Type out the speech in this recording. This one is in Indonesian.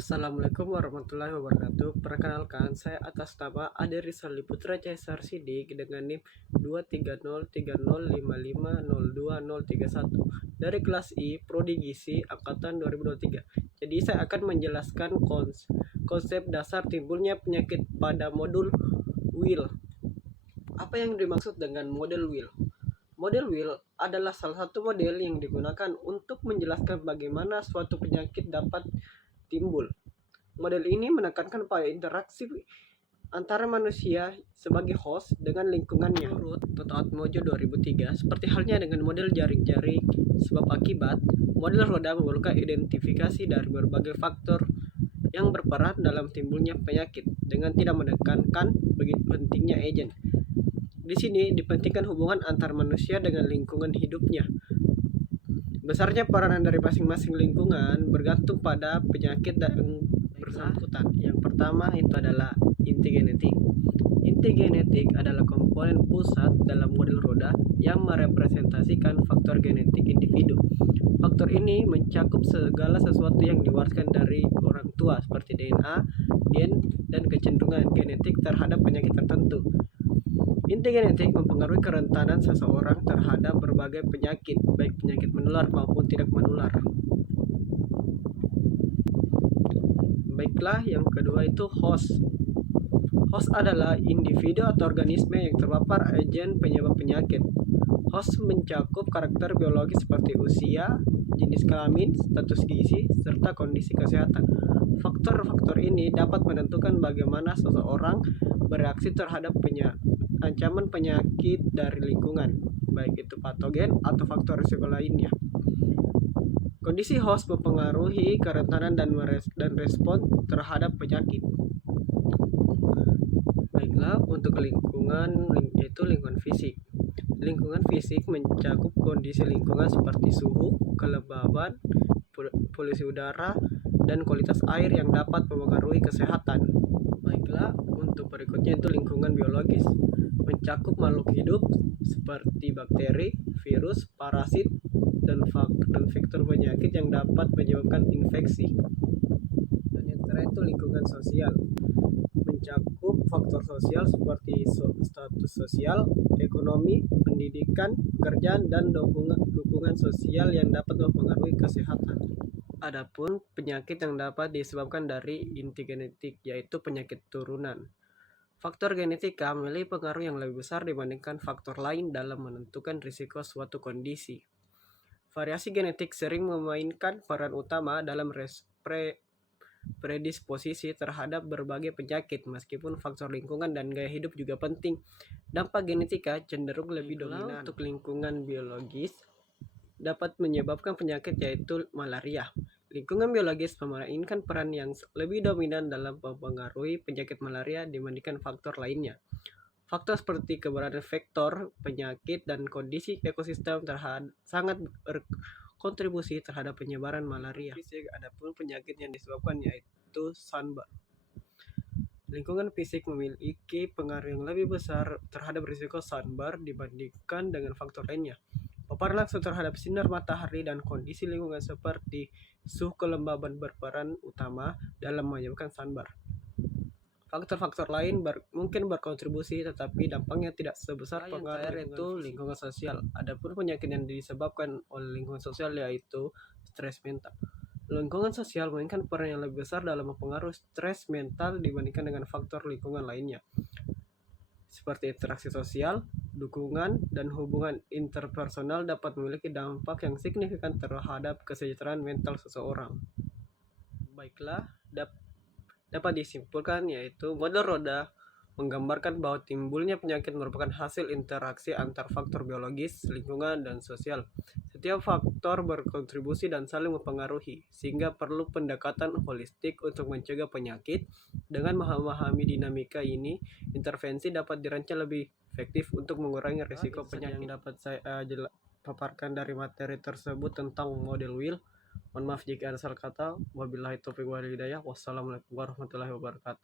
Assalamualaikum warahmatullahi wabarakatuh. Perkenalkan, saya atas nama Ade Rizal Putra Caesar Sidik dengan NIM 23030550231 dari kelas I Prodi Gizi angkatan 2023. Jadi saya akan menjelaskan konsep dasar timbulnya penyakit pada modul WIL. Apa yang dimaksud dengan model WIL? Model WIL adalah salah satu model yang digunakan untuk menjelaskan bagaimana suatu penyakit dapat timbul. Model ini menekankan pada interaksi antara manusia sebagai host dengan lingkungannya. Menurut Toto Atmojo 2003, seperti halnya dengan model jaring-jaring sebab akibat, model roda memerlukan identifikasi dari berbagai faktor yang berperan dalam timbulnya penyakit dengan tidak menekankan begitu pentingnya agen. Di sini dipentingkan hubungan antar manusia dengan lingkungan hidupnya. Besarnya peranan dari masing-masing lingkungan bergantung pada penyakit dan bersangkutan. Yang pertama itu adalah inti genetik. Inti genetik adalah komponen pusat dalam model roda yang merepresentasikan faktor genetik individu. Faktor ini mencakup segala sesuatu yang diwariskan dari orang tua seperti DNA, gen, dan kecenderungan genetik terhadap penyakit tertentu. Inti genetik mempengaruhi kerentanan seseorang terhadap berbagai penyakit, baik penyakit menular maupun tidak menular. Baiklah, yang kedua itu host. Host adalah individu atau organisme yang terpapar agen penyebab penyakit. Host mencakup karakter biologis seperti usia, jenis kelamin, status gizi, serta kondisi kesehatan. Faktor-faktor ini dapat menentukan bagaimana seseorang bereaksi terhadap ancaman penyakit dari lingkungan, baik itu patogen atau faktor risiko lainnya. Kondisi host mempengaruhi kerentanan dan respon terhadap penyakit. Baiklah, untuk lingkungan yaitu lingkungan fisik. Lingkungan fisik mencakup kondisi lingkungan seperti suhu, kelembaban, polusi udara, dan kualitas air yang dapat mempengaruhi kesehatan. Baiklah, untuk berikutnya itu lingkungan biologis. Mencakup makhluk hidup seperti bakteri, virus, parasit, dan vektor penyakit yang dapat menyebabkan infeksi. Dan yang terakhir itu lingkungan sosial. Mencakup faktor sosial seperti status sosial, ekonomi, pendidikan, pekerjaan, dan dukungan sosial yang dapat mempengaruhi kesehatan. Adapun penyakit yang dapat disebabkan dari inti genetik, yaitu penyakit turunan. Faktor genetika memiliki pengaruh yang lebih besar dibandingkan faktor lain dalam menentukan risiko suatu kondisi. Variasi genetik sering memainkan peran utama dalam predisposisi terhadap berbagai penyakit, meskipun faktor lingkungan dan gaya hidup juga penting. Dampak genetika cenderung lebih dominan. Untuk lingkungan biologis dapat menyebabkan penyakit, yaitu malaria. Lingkungan biologis memainkan peran yang lebih dominan dalam mempengaruhi penyakit malaria dibandingkan faktor lainnya. Faktor seperti keberadaan vektor penyakit dan kondisi ekosistem sangat berkontribusi terhadap penyebaran malaria. Adapun penyakit yang disebabkan yaitu sunburn. Lingkungan fisik memiliki pengaruh yang lebih besar terhadap risiko sunburn dibandingkan dengan faktor lainnya. Paparan langsung terhadap sinar matahari dan kondisi lingkungan seperti suhu kelembaban berperan utama dalam menyebabkan sunburn. Faktor-faktor lain mungkin berkontribusi, tetapi dampaknya tidak sebesar pengaruh itu lingkungan sosial. Adapun penyakit yang disebabkan oleh lingkungan sosial yaitu stres mental. Lingkungan sosial memainkan peran yang lebih besar dalam mempengaruhi stres mental dibandingkan dengan faktor lingkungan lainnya, seperti interaksi sosial, dukungan, dan hubungan interpersonal dapat memiliki dampak yang signifikan terhadap kesejahteraan mental seseorang. Baiklah, dapat disimpulkan yaitu model roda menggambarkan bahwa timbulnya penyakit merupakan hasil interaksi antar faktor biologis, lingkungan, dan sosial. Setiap faktor berkontribusi dan saling mempengaruhi, sehingga perlu pendekatan holistik untuk mencegah penyakit. Dengan memahami dinamika ini, intervensi dapat dirancang lebih efektif untuk mengurangi risiko penyakit. Yang dapat saya paparkan dari materi tersebut tentang model WIL. Mohon maaf jika ada salah kata. Wabillahi taufiq wal hidayah. Wassalamualaikum warahmatullahi wabarakatuh.